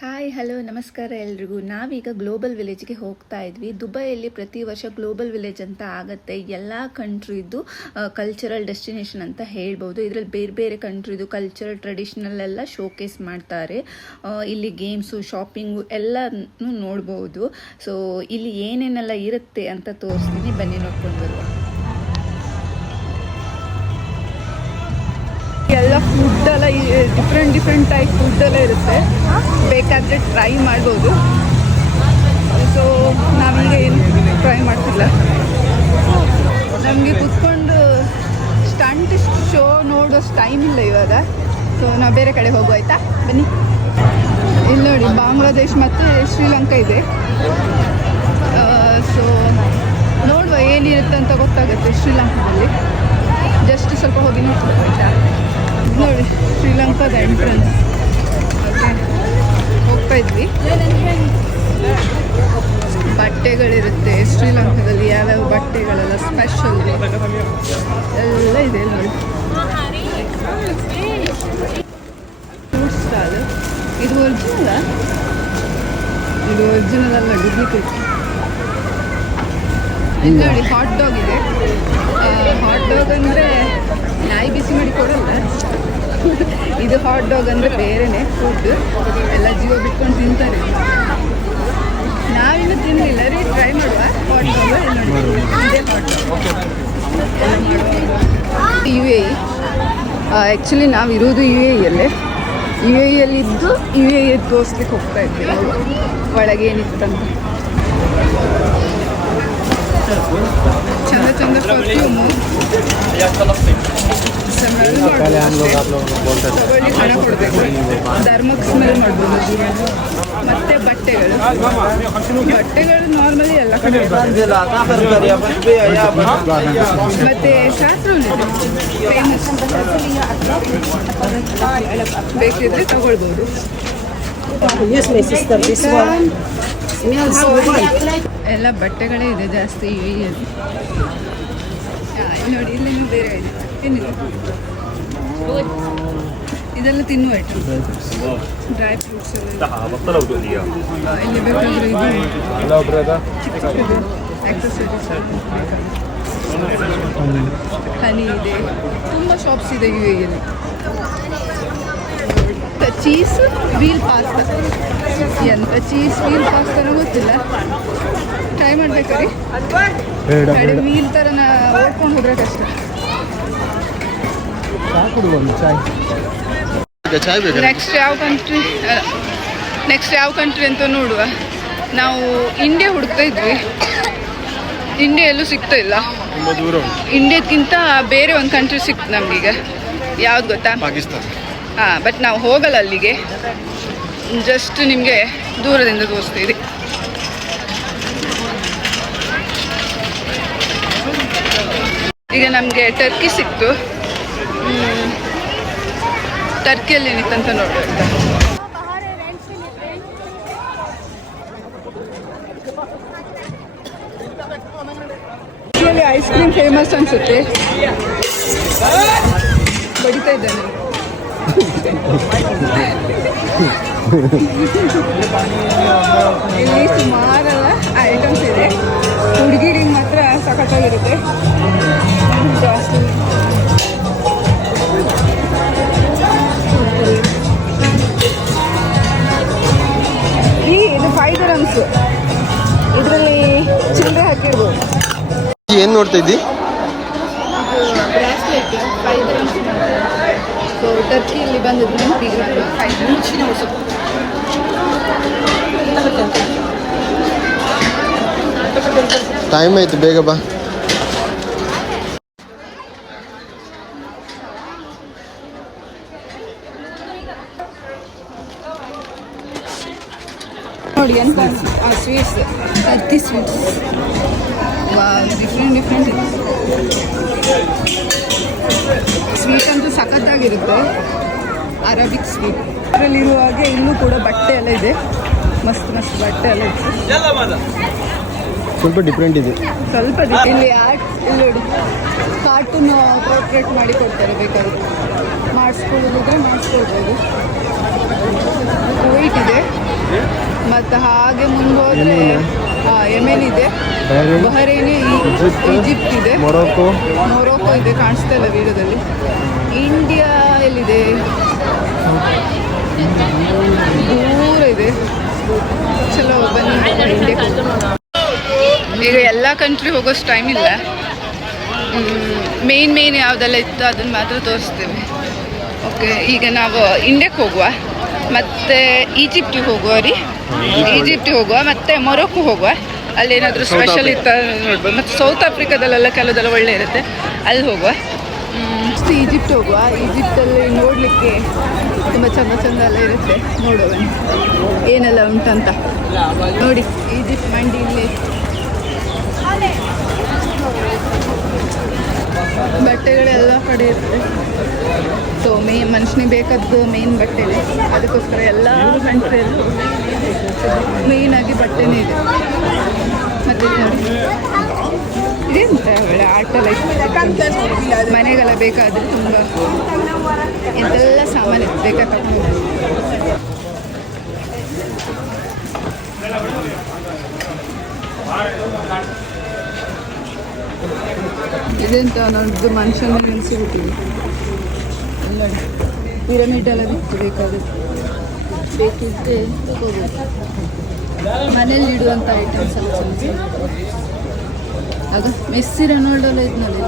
Hi hello ನಮಸ್ಕಾರ ಎಲ್ರಿಗೂ. ನಾವೀಗ ಗ್ಲೋಬಲ್ ವಿಲೇಜ್ಗೆ ಹೋಗ್ತಾ ಇದ್ವಿ. ದುಬೈಯಲ್ಲಿ ಪ್ರತಿ ವರ್ಷ ಗ್ಲೋಬಲ್ ವಿಲೇಜ್ ಅಂತ ಆಗುತ್ತೆ. ಎಲ್ಲ ಕಂಟ್ರಿದು ಕಲ್ಚರಲ್ ಡೆಸ್ಟಿನೇಷನ್ ಅಂತ ಹೇಳ್ಬೋದು. ಇದರಲ್ಲಿ ಬೇರೆ ಬೇರೆ ಕಂಟ್ರಿದು ಕಲ್ಚರಲ್ ಟ್ರೆಡಿಷನಲ್ ಎಲ್ಲ ಶೋಕೇಸ್ ಮಾಡ್ತಾರೆ. ಇಲ್ಲಿ ಗೇಮ್ಸು, ಶಾಪಿಂಗು ಎಲ್ಲನೂ ನೋಡ್ಬೋದು. ಸೊ ಇಲ್ಲಿ ಏನೇನೆಲ್ಲ ಇರುತ್ತೆ ಅಂತ ತೋರಿಸ್ತೀನಿ, ಬನ್ನಿ ನೋಡ್ಕೊಂಡು ಬರುವ. ಎಲ್ಲ ಫುಡ್ಡೆಲ್ಲ ಡಿಫ್ರೆಂಟ್ ಟೈಪ್ ಫುಡ್ಡೆಲ್ಲ ಇರುತ್ತೆ, ಬೇಕಾದರೆ ಟ್ರೈ ಮಾಡ್ಬೋದು. ಸೊ ನಾವೀಗ ಏನು ಟ್ರೈ ಮಾಡ್ತಿಲ್ಲ, ನಮಗೆ ಕುತ್ಕೊಂಡು ಸ್ಟಂಟ್ ಶೋ ನೋಡೋಷ್ಟು ಟೈಮ್ ಇಲ್ಲ ಇವಾಗ. ಸೊ ನಾವು ಬೇರೆ ಕಡೆ ಹೋಗುವ, ಆಯಿತಾ? ಬನ್ನಿ. ಇಲ್ಲಿ ನೋಡಿ, ಬಾಂಗ್ಲಾದೇಶ್ ಮತ್ತು ಶ್ರೀಲಂಕಾ ಇದೆ. ಸೊ ನೋಡುವ ಏನಿರುತ್ತೆ ಅಂತ ಗೊತ್ತಾಗುತ್ತೆ ಶ್ರೀಲಂಕಾದಲ್ಲಿ. ಜಸ್ಟ್ ಸ್ವಲ್ಪ ಹೋಗಿ ನೋಡ್ಬೇಕು, ಆಯಿತಾ? ನೋಡಿ, ಶ್ರೀಲಂಕಾದ ಎಂಟ್ರೆನ್ಸ್. ಓಕೆ, ಹೋಗ್ತಾ ಇದ್ವಿ. ಬಟ್ಟೆಗಳಿರುತ್ತೆ ಶ್ರೀಲಂಕಾದಲ್ಲಿ, ಯಾವ್ಯಾವ ಬಟ್ಟೆಗಳೆಲ್ಲ ಸ್ಪೆಷಲ್ ಎಲ್ಲ ಇದೆ ನೋಡಿ. Fruit stall. ಇದು ಒರಿಜಿನಲ್, ಇದು ಒರಿಜಿನಲ್ ಅಲ್ಲ, ಡೂಪ್ಲಿಕೇಟ್. ಇಲ್ಲಿ ನೋಡಿ, ಹಾಟ್ ಡಾಗ್ ಇದೆ. ಹಾಟ್ ಡಾಗ್ ಅಂದರೆ ನಾಯಿ ಬಿಸಿ ಮಾಡಿ ಕೊಡಲ್ಲ, ಇದು ಹಾಟ್ ಡಾಗ್ ಅಂದರೆ ಬೇರೆನೇ ಫುಡ್. ಎಲ್ಲ ಜೀವ ಬಿಟ್ಕೊಂಡು ತಿಂತಾರೆ. ನಾವಿನ್ನೂ ತಿನ್ನಲಿಲ್ಲ ರೀ, ಟ್ರೈ ಮಾಡುವ. ಹಾಟ್ ಡಾಗ್ ನೋಡಿ, ಇದೇ ಹಾಟ್ ಡಾಗ್. UAE. ಆ್ಯಕ್ಚುಲಿ ನಾವಿರೋದು UAEಯಲ್ಲೇ. UAEಯಲ್ಲಿದ್ದು UAE ತೋರಿಸ್ಲಿಕ್ಕೆ ಹೋಗ್ತಾ ಇದ್ವಿ ನಾವು, ಒಳಗೆ ಏನಿತ್ತಂತ. ಚಂದ ಚಂದ ಪರ್ಫ್ಯೂಮು, ತಗೊಳ್ಳಿ, ಹಣ ಕೊಡಬೇಕು. ಧರ್ಮಕ್ಕೆ ಸ್ಮೆಲ್ ಮಾಡ್ಬೋದು. ಮತ್ತು ಬಟ್ಟೆಗಳು ನಾರ್ಮಲಿ ಎಲ್ಲ ಕಡೆ. ಮತ್ತು ಶಾಸ್ತ್ರ ಫೇಮಸ್, ಬೇಕಿದ್ರೆ ತಗೊಳ್ಬೋದು. ಎಲ್ಲ ಬಟ್ಟೆಗಳೇ ಇದೆ ಜಾಸ್ತಿ UAEಯಲ್ಲಿ. ನೋಡಿ, ಇಲ್ಲಿ ಬೇರೆ ಇದೆ, ತಿನ್ನಿದೆ. ಇದೆಲ್ಲ ತಿನ್ನುವ ಐಟಮ್, ಡ್ರೈ ಫ್ರೂಟ್ಸ್ ಎಲ್ಲ. ಇಲ್ಲಿ ಬೇಕಾದ್ರೆ ಎಕ್ಸಸೈಸಸ್ ಹನಿ ಇದೆ, ತುಂಬ ಶಾಪ್ಸ್ ಇದೆ UAEಯಲ್ಲಿ. ಚೀಸ್ ವೀಲ್ ಪಾಸ್ತಾ, ಎಂತ ಚೀಸ್ ವೀಲ್ ಪಾಸ್ತಾನೂ ಗೊತ್ತಿಲ್ಲ, ಟ್ರೈ ಮಾಡ್ಬೇಕಾರಿ. ಕಡೆ ವೀಲ್ ಥರ ಓಡ್ಕೊಂಡು ಹೋದ್ರೆ ಕಷ್ಟ. ನೆಕ್ಸ್ಟ್ ಯಾವ ಕಂಟ್ರಿ ಅಂತ ನೋಡುವ. ನಾವು ಇಂಡಿಯಾ ಹುಡುಕ್ತಾ ಇದ್ವಿ, ಇಂಡಿಯಾ ಎಲ್ಲೂ ಸಿಗ್ತಾ ಇಲ್ಲ. ಇಂಡಿಯಾಕ್ಕಿಂತ ಬೇರೆ ಒಂದು ಕಂಟ್ರಿ ಸಿಕ್ತು ನಮಗೀಗ. ಯಾವ್ದು ಗೊತ್ತಾ? ಪಾಕಿಸ್ತಾನ. ಬಟ್ ನಾವು ಹೋಗಲ್ಲ ಅಲ್ಲಿಗೆ, ಜಸ್ಟ್ ನಿಮಗೆ ದೂರದಿಂದ ತೋರಿಸ್ತೀವಿ. ಈಗ ನಮಗೆ ಟರ್ಕಿ ಸಿಕ್ತು. ಟರ್ಕಿಯಲ್ಲಿ ಏನಿತ್ತಂತ ನೋಡುವ. ಇಲ್ಲಿ ಐಸ್ ಕ್ರೀಮ್ ಫೇಮಸ್ ಅನ್ಸುತ್ತೆ. ಬಡಿತಾ ಇದ್ದಾನೆ. ಇಲ್ಲಿ ಸುಮಾರೆಲ್ಲ ಐಟಮ್ಸ್ ಇದೆ. ಹುಡುಗಿರಿಗೆ ಮಾತ್ರ ಸಖತ್ತಾಗಿರುತ್ತೆ ಜಾಸ್ತಿ. ಇದು 5 dirhams. ಇದರಲ್ಲಿ ಚಿಲ್ಲರೆ ಹಾಕಿರ್ಬೋದು. ಏನು ನೋಡ್ತಾ ಇದ್ದಿ? Bracelet 5 dirhams. ಸೊ ಟರ್ಕಿಯಲ್ಲಿ ಬಂದದ್ದು ನೆನಪಿಗೆ 5 dirhams. ಟೈಮ್ ಆಯ್ತು, ಬೇಗ ಬಾ. ನೋಡಿ ಎಂತ sweets, Turkey sweets. Different sweet ಅಂತೂ ಸಖತ್ತಾಗಿರುತ್ತೆ. Arabic sweet. ಅದರಲ್ಲಿರುವಾಗೆ ಇಲ್ಲೂ ಕೂಡ ಬಟ್ಟೆ ಎಲ್ಲ ಇದೆ, ಮಸ್ತ್ ಬಟ್ಟೆ ಎಲ್ಲ ಇದೆ. ಸ್ವಲ್ಪ ಡಿಫ್ರೆಂಟ್ ಇದೆ, ಸ್ವಲ್ಪ ಇಲ್ಲಿ ಆರ್ಟ್. ಇಲ್ಲಿ ನೋಡಿ, ಕಾರ್ಟೂನ್ ಪೋರ್ಟ್ರೇಟ್ ಮಾಡಿ ಕೊಡ್ತಾರೆ, ಬೇಕಾದ್ರೆ ಮಾಡಿಸ್ಕೊಳ್ಳೋದಿದ್ರೆ ಮಾಡಿಸ್ಕೊಳ್ಬೋದು. ವೈಟ್ ಇದೆ. ಮತ್ತು ಹಾಗೆ ಮುಂದೆ ಹೋದರೆ ಯೆಮೆನ್ ಇದೆ, ಬಹರೇನ್, ಈಜಿಪ್ಟ್ ಇದೆ, ಮೊರೊಕೊ ಇದೆ, ಕಾಣಿಸ್ತಾ ಇಲ್ಲ ವೀಡಿಯೋದಲ್ಲಿ. ಇಂಡಿಯಾ ಎಲ್ಲಿದೆ? ದೂರ ಇದೆ. ಚಲೋ ಬನ್ನಿ ಇಂಡಿಯಾಕ್ಕೆ. ಈಗ ಎಲ್ಲ ಕಂಟ್ರಿ ಹೋಗೋಷ್ಟು ಟೈಮ್ ಇಲ್ಲ. ಮೇನ್ ಯಾವುದೆಲ್ಲ ಇತ್ತು ಅದನ್ನು ಮಾತ್ರ ತೋರಿಸ್ತೇವೆ. ಓಕೆ, ಈಗ ನಾವು ಇಂಡಿಯಾಕ್ಕೆ ಹೋಗುವ, ಮತ್ತು ಈಜಿಪ್ಟಿಗೆ ಹೋಗುವ ಮತ್ತು ಮೊರೊಕೊ ಹೋಗುವ. ಅಲ್ಲೇನಾದರೂ ಸ್ಪೆಷಲ್ ಇತ್ತು ನೋಡ್ಬೋದು. ಮತ್ತು ಸೌತ್ ಆಫ್ರಿಕಾದಲ್ಲೆಲ್ಲ ಕೆಲವುದೆಲ್ಲ ಒಳ್ಳೆ ಇರುತ್ತೆ, ಅಲ್ಲಿ ಹೋಗುವ. ಈಜಿಪ್ಟ್ ಹೋಗುವ. ಈಜಿಪ್ಟಲ್ಲಿ ನೋಡಲಿಕ್ಕೆ ತುಂಬ ಚಂದ ಎಲ್ಲ ಇರುತ್ತೆ. ನೋಡುವ ಏನೆಲ್ಲ ಉಂಟಂತ. ನೋಡಿ ಈಜಿಪ್ಟ್ ಮಂಡಿ ಇಲ್ಲಿ ಬಟ್ಟೆಗಳೆಲ್ಲ ಕಡೆ ಇರುತ್ತೆ. ಸೊ ಮನುಷ್ಯನಿಗೆ ಬೇಕಾದ್ದು ಮೇನ್ ಬಟ್ಟೆನೇ. ಅದಕ್ಕೋಸ್ಕರ ಎಲ್ಲ ಕಂಟ್ರಿಯಲ್ಲೂ ಮೇಯ್ನಾಗಿ ಬಟ್ಟೆನೇ ಇದೆ. ಮತ್ತು ನೋಡಿ ಇದೆಂತ ಒಳ್ಳೆ ಆಟ ಲೈಫ್, ಮನೆಗೆಲ್ಲ ಬೇಕಾದರೆ ತುಂಬ ಎಂತೆಲ್ಲ ಸಾಮಾನು ಬೇಕಾದ ತಗೊಂಡು ಇದೆಂತ ನೋಡಿದ್ದು ಮನುಷ್ಯನಿಗೆ ಸಿಗುತ್ತಿದೆ. ಎಲ್ಲ ಪಿರಮಿಡ್ ಎಲ್ಲ ಬಿತ್ತು, ಬೇಕಿದ್ದೆ ತಗೋಬೋದು. ಮನೇಲಿ ಇಡುವಂಥ ಐಟಮ್ಸ್ ಎಲ್ಲ ಆಗ ಮೆಸ್ಸಿ ರೊನಾಲ್ಡೋ ಎಲ್ಲ ಇದು ನೋಡಿ.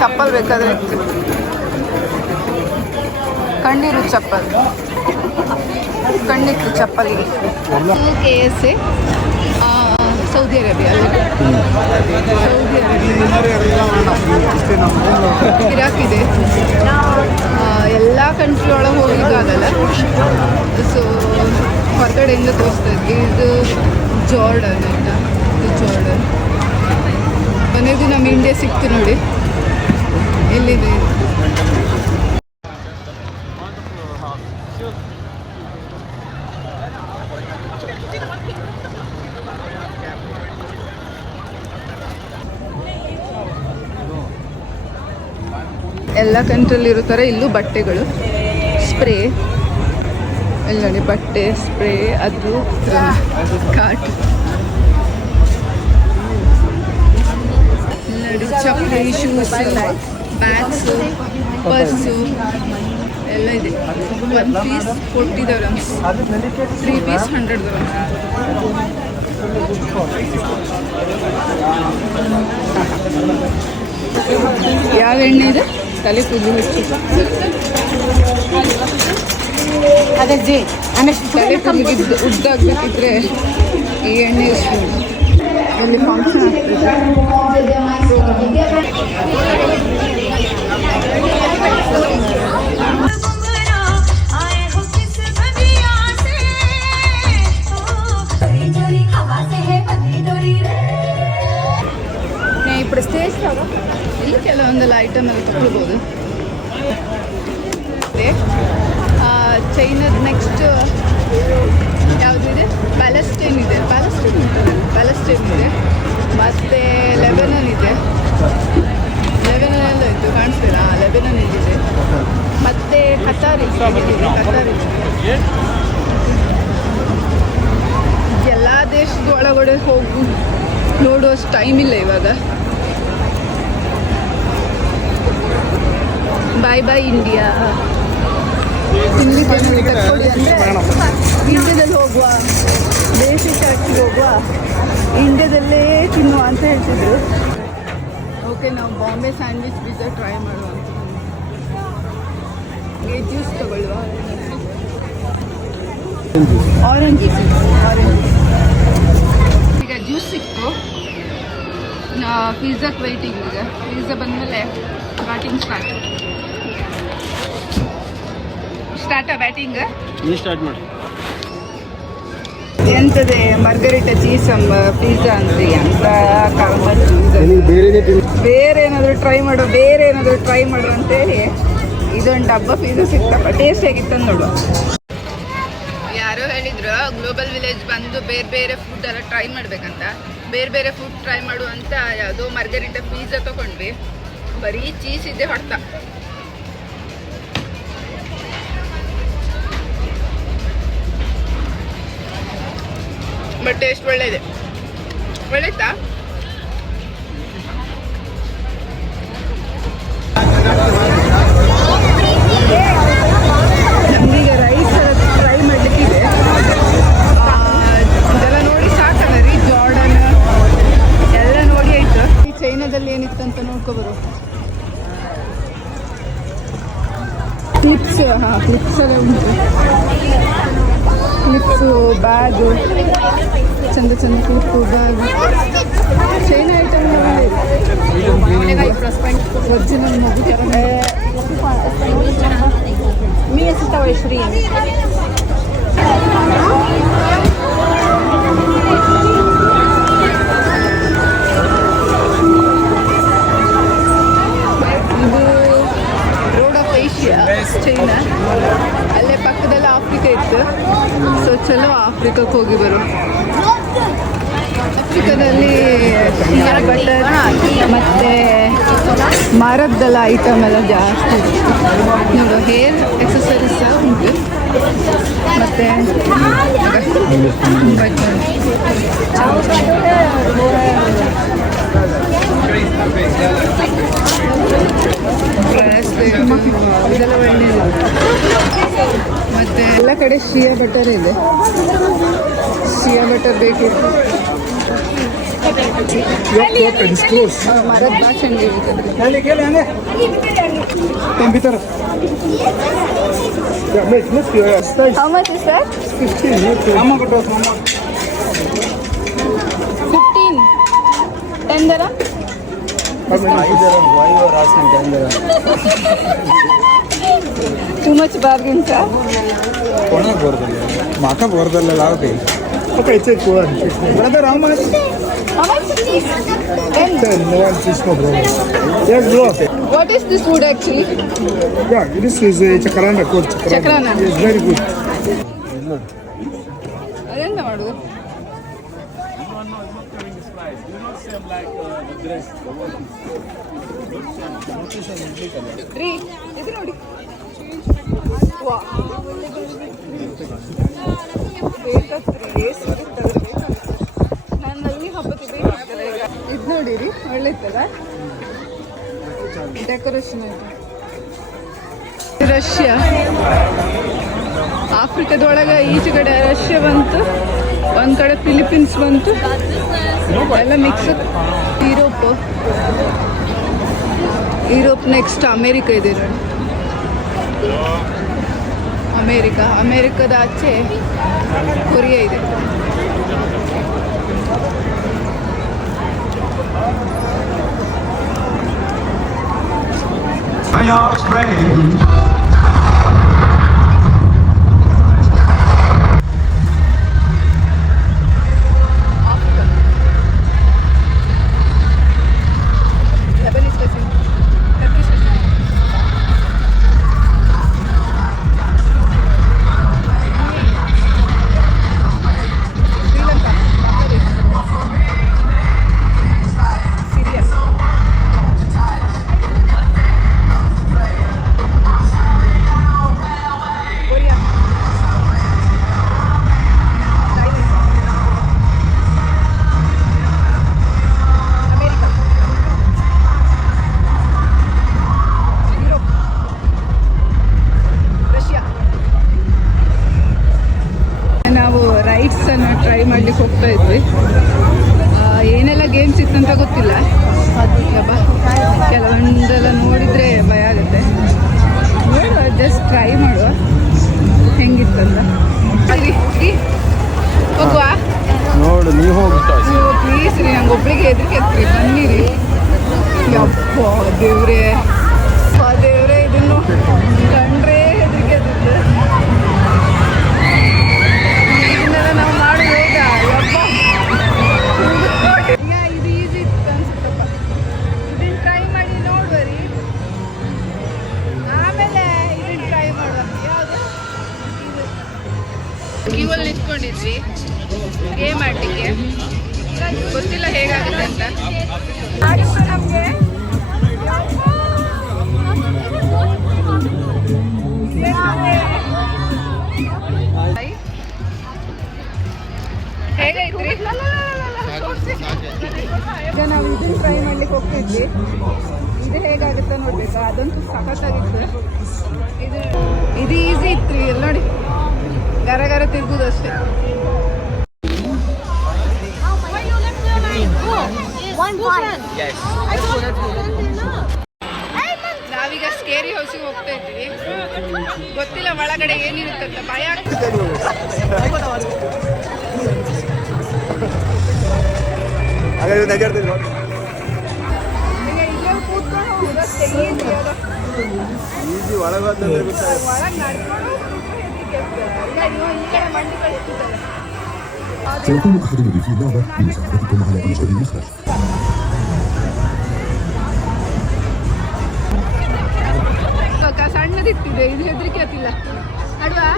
ಚಪ್ಪಲ್ ಬೇಕಾದ್ರೆ ಕಣ್ಣೀರು ಚಪ್ಪಲ್, ಕಣ್ಣಿತ್ತು ಚಪ್ಪಲಿಗೆ. KSA ಸೌದಿ ಅರೇಬಿಯಾ, ಇರಾಕ್ ಇದೆ. ಎಲ್ಲ ಕಂಟ್ರಿ ಒಳಗೆ ಹೋಗ್ಲಿಕ್ಕಾಗಲ್ಲ. ಸೊ ಹೊರಗಡೆಯಿಂದ ತೋರಿಸ್ತಾ ಇದ್ವಿ. ಇದು ಜಾರ್ಡನ್ ಅಂತ, ಜಾರ್ಡನ್. ಕೊನೆಗೂ ನಮ್ಮ ಇಂಡಿಯಾ ಸಿಕ್ತು ನೋಡಿ, ಎಲ್ಲಿದೆ. ಎಲ್ಲ ಕಂಟ್ರಿಯಲ್ಲಿ ಇರೋ ಥರ ಇಲ್ಲೂ ಬಟ್ಟೆಗಳು, ಸ್ಪ್ರೇ ಎಲ್ಲ ನೋಡಿ. ಬಟ್ಟೆ, ಸ್ಪ್ರೇ, ಅದು ಕಾಟ್, ನೋಡಿ ಚಪ್ಪಲಿ, ಶೂಸ್, ಬ್ಯಾಗ್ಸು, ಪರ್ಸು ಎಲ್ಲ ಇದೆ. 1 ಪೀಸ್ 40 dirhams, 3 ಪೀಸ್ 100 dirhams. ಯಾವ ಎಣ್ಣೆ ಇದೆ? ತಲೆ ಕೂದಲು ಹೆಚ್ಚು, ತಲೆ ಕೂದಲಿಗೆ ಉದ್ದಾಗಬೇಕಿದ್ರೆ ಈ ಎಣ್ಣೆ ಯೂಸ್ ಮಾಡಿ. ಇಲ್ಲಿ ಫಂಕ್ಷನ್ ఇప్పుడు స్టేజ్ ಇಲ್ಲಿ ಕೆಲವೊಂದೆಲ್ಲ ಐಟಮ್ ಎಲ್ಲ ತಗೊಳ್ಬೋದು. ಚೈನಾದ ನೆಕ್ಸ್ಟ್ ಯಾವುದಿದೆ? ಪ್ಯಾಲೆಸ್ಟೈನ್ ಇದೆ, ಪ್ಯಾಲೆಸ್ಟೈನ್ ಇದೆ. ಮತ್ತು ಲೆಬನನ್ ಇದೆ. ಲೆಬನನ್ ಎಲ್ಲ ಇತ್ತು, ಕಾಣಿಸ್ತೀರಾ? ಲೆಬನನ್ ಇದೆ. ಮತ್ತು ಕತಾರ್ ಇದೆ. ಎಲ್ಲ ದೇಶದ ಒಳಗಡೆ ಹೋಗು ನೋಡುವಷ್ಟು ಟೈಮ್ ಇಲ್ಲ ಇವಾಗ. ಬಾಯ್ ಇಂಡಿಯಾ. ಇಲ್ಲಿ ತಕ್ಕೊಳ್ಳಿ ಅಂದರೆ ಇಂಡಿಯಾದಲ್ಲಿ ಹೋಗುವ, ದೇಶಕ್ಕೆ ಕರೆಕ್ಟಿಗೆ ಹೋಗುವ, ಇಂಡಿಯಾದಲ್ಲೇ ತಿನ್ನುವ ಅಂತ ಹೇಳ್ತಿದ್ರು. ಓಕೆ, ನಾವು ಬಾಂಬೆ ಸ್ಯಾಂಡ್ವಿಚ್ ಪಿಜ್ಜಾ ಟ್ರೈ ಮಾಡುವ. ಜ್ಯೂಸ್ ತಗೊಳ್ಳುವ. ಆರೆಂಜ್. ಈಗ ಜ್ಯೂಸ್ ಸಿಕ್ತು. ಪಿಜ್ಜಾಕ್ಕೆ ವೆಯ್ಟಿಂಗ್. ಈಗ ಪಿಜ್ಜಾ ಬಂದಮೇಲೆ ಬ್ಯಾಟಿಂಗ್ ಬ್ಯಾಟಿಂಗ್ ಸ್ಟಾರ್ಟ್ ಮಾಡಿ. ಎಂತದೆ ಮಾರ್ಗರಿಟಾ ಚೀಸ್ ಪಿಜ್ಜಾ ಅಂದ್ರಿ ಅಂತ ಬೇರೆ ಏನಾದರೂ ಟ್ರೈ ಮಾಡೋ ಅಂತೇಳಿ ಇದೊಂದು ಡಬ್ಬ ಪಿಜ್ಜಾ ಸಿಕ್ತಪ್ಪ, ಟೇಸ್ಟ್ ಹೇಗಿತ್ತು ನೋಡು. ಯಾರೋ ಹೇಳಿದ್ರು ಗ್ಲೋಬಲ್ ವಿಲೇಜ್ ಬಂದು ಬೇರೆ ಬೇರೆ ಫುಡ್ ಎಲ್ಲ ಟ್ರೈ ಮಾಡ್ಬೇಕಂತ. ಬೇರೆ ಬೇರೆ ಫುಡ್ ಟ್ರೈ ಮಾಡುವಂತ ಯಾವುದೋ ಮಾರ್ಗರಿಟಾ ಪಿಜ್ಜಾ ತಗೊಂಡ್ವಿ. ಬರೀ ಚೀಸ್ ಇದ್ದೆ ಹೊಡ್ತ. ಬಟ್ ಟೇಸ್ಟ್ ಒಳ್ಳೆಯದೆ. ಒಳ್ಳೆಯ್ತಾ? ನಮಗೀಗ ರೈಸ್ ಟ್ರೈ ಮಾಡಲಿಕ್ಕಿದೆ. ಇದೆಲ್ಲ ನೋಡಿ ಸಾಕಲ್ಲ ರೀ. ಜಾರ್ಡನ್ ಎಲ್ಲ ನೋಡಿ ಆಯ್ತು. ಈ ಚೈನಾದಲ್ಲಿ ಏನಿತ್ತಂತ ನೋಡ್ಕೊಬರು. ಕ್ಲಿಪ್ಸ್, ಕ್ಲಿಪ್ಸ್ ಎಲ್ಲ ಉಂಟು. ಕ್ಲಿಪ್ಸು, ಬ್ಯಾಗು, ಚಂದ ಚಂದ clip, bag. China item original ಮಗು ಥರ. ಇದು ರೋಡ್ ಆಫ್ ಏಷ್ಯಾ, ಚೈನಾ. ಅಲ್ಲೇ ಪಕ್ಕದಲ್ಲಿ ಆಫ್ರಿಕಾ ಇತ್ತು. ಸೊ ಚಲೋ ಆಫ್ರಿಕಕ್ಕೆ ಹೋಗಿ ಬರೋ. ಆಫ್ರಿಕಾದಲ್ಲಿ ಶಿಯರ್ ಬಟರ್ ಮತ್ತು ಮರದ್ದೆಲ್ಲ ಐಟಮ್ ಎಲ್ಲ ಜಾಸ್ತಿ ನೋಡು. ಹೇರ್ ಎಕ್ಸಸರೀಸ್ ಉಂಟು. ಮತ್ತು ಇದೆಲ್ಲ ಒಳ್ಳೆಯದು. ಮತ್ತು ಎಲ್ಲ ಕಡೆ ಶಿಯಾ ಬಟರ್ ಇದೆ. ಶಿಯಾ ಬಟರ್ ಬೇಕಿತ್ತು. ಮರದ ಬಾಚಂಡಿ How much is that? 15. 10 dirham? Too much bargain, sir? माका बोर्दल लावते. Okay, take one. Brother, how much? How much? 10. 10. No one cheese, no problem. Yes, bro. What is this food actually? Yeah, this is chakrana called Chakrana. It's very good. ಅದೆಂತ ಮಾಡೋದು? ರೀ ಇದು ನೋಡಿ. ವಾ ನಾನು ಅಲ್ಲಿ ಹಬ್ಬಕ್ಕೆ ಬೇಕಿತ್ತಲ್ಲ ಈಗ. ಇದು ನೋಡಿರಿ, ಒಳ್ಳೆ ಇತ್ತಲ್ಲ ಡೆಕೋರೇಷನ್ ಆಯಿತು. ರಷ್ಯಾ, ಆಫ್ರಿಕಾದೊಳಗೆ ಈಚೆ ಕಡೆ ರಷ್ಯಾ ಬಂತು, ಒಂದು ಕಡೆ ಫಿಲಿಪೀನ್ಸ್ ಬಂತು, ಎಲ್ಲ ಮಿಕ್ಸ್. ಯುರೋಪ್ ನೆಕ್ಸ್ಟ್ ಅಮೇರಿಕಾ ಇದೆ ನೋಡಿ. ಅಮೇರಿಕಾದ ಆಚೆ ಕೊರಿಯಾ ಇದೆ. ರೈಡ್ಸನ್ನು ಟ್ರೈ ಮಾಡ್ಲಿಕ್ಕೆ ಹೋಗ್ತಾ ಇದ್ವಿ. ಏನೆಲ್ಲ ಗೇಮ್ಸ್ ಇತ್ತಂತ ಗೊತ್ತಿಲ್ಲ. ಕೆಲವೊಂದೆಲ್ಲ ನೋಡಿದರೆ ಭಯ ಆಗುತ್ತೆ. ನೋಡುವ, ಜಸ್ಟ್ ಟ್ರೈ ಮಾಡುವ ಹೆಂಗಿತ್ತಂತ. ಸರಿ ಹೋಗುವ. ನೋಡು, ನೀವು ನೀವು ಪ್ಲೀಸ್ ರೀ, ನಂಗೆ ಒಬ್ಳಿಗೆ ಹೆದರಿಕೆ ಎತ್ರಿ, ಬನ್ನಿರಿ. ಯಪ್ಪ ದೇವ್ರೆ, ದೇವ್ರೆ, ಇದನ್ನು ಕಂಡ್ರೆ ಹೆದರಿಕೆ ಎದ್ದಿದ್ದು. ಇದನ್ನೆಲ್ಲ ನಾವು ಮಾಡೋದು ಹೇಗ? ಯಪ್ಪ, ಈಗ ಇದು ಈಸಿ ಇತ್ತು ಅನ್ಸುತ್ತಪ್ಪ. ಇದನ್ನು ಟ್ರೈ ಮಾಡಿ ನೋಡುವರಿ. ಆಮೇಲೆ ಕ್ಯೂ ಅಲ್ಲಿ ನಿಂತ್ಕೊಂಡಿದ್ವಿ ಗೇಮ್ ಆಡ್ಲಿಕ್ಕೆ. ಗೊತ್ತಿಲ್ಲ ಹೇಗಾಗುತ್ತೆ ಅಂತ. ಹೇಗೈತ್ರಿ? ಈಗ ನಾವು ಇದನ್ನ ಟ್ರೈ ಮಾಡ್ಲಿಕ್ಕೆ ಹೋಗ್ತಿದ್ವಿ. ಇದು ಹೇಗಾಗುತ್ತೆ ನೋಡ್ಬೇಕಾ? ಅದಂತೂ ಸಖತ್ತಾಗಿತ್ತು. ಇದು ಈಸಿ ಇತ್ತು. ಇಲ್ಲಿ ನೋಡಿ ಗರ ಗರ ತಿರ್ಗುದು ಅಷ್ಟೇ. ನಾವೀಗ ಸ್ಕೇರಿ ಹೌಸಿಗೆ ಹೋಗ್ತಾ ಇದ್ವಿ. ಗೊತ್ತಿಲ್ಲ ಒಳಗಡೆ ಏನಿರುತ್ತಂತ, ಭಯ ಆಗ್ತದೆ. ಈಸಿ ಒಳಗೆ ಒಳಗೆ ನಡ್ಕೊಂಡು ಹೆದರಿಕೆ ಆಗ್ತದೆ. ಈಗ ನೀವು ಈ ಕಡೆ ಮಂಡಿ ಕಳಿಸ್ತಿದ್ದಾರೆ. سيكون أحد مضيفي اللعبة لمساعدتكم على إيجاد المخرج. ಸಣ್ಣದಿತ್ತಿದೆ, ಇದು ಹೆದರಿಕೆ ಆಗ್ತಿಲ್ಲ. ಅಲ್ವಾ?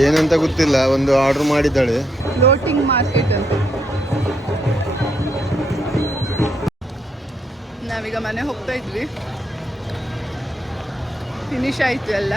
ಏನಂತ ಗೊತ್ತಿಲ್ಲ, ಒಂದು ಆರ್ಡರ್ ಮಾಡಿದ್ದಾಳೆ. ಫ್ಲೋಟಿಂಗ್ ಮಾರ್ಕೆಟ್ ಅಂತ. ನಾವೀಗ ಮನೆ ಹೋಗ್ತಾ ಇದ್ವಿ. ಫಿನಿಶ್ ಆಯ್ತು ಎಲ್ಲ.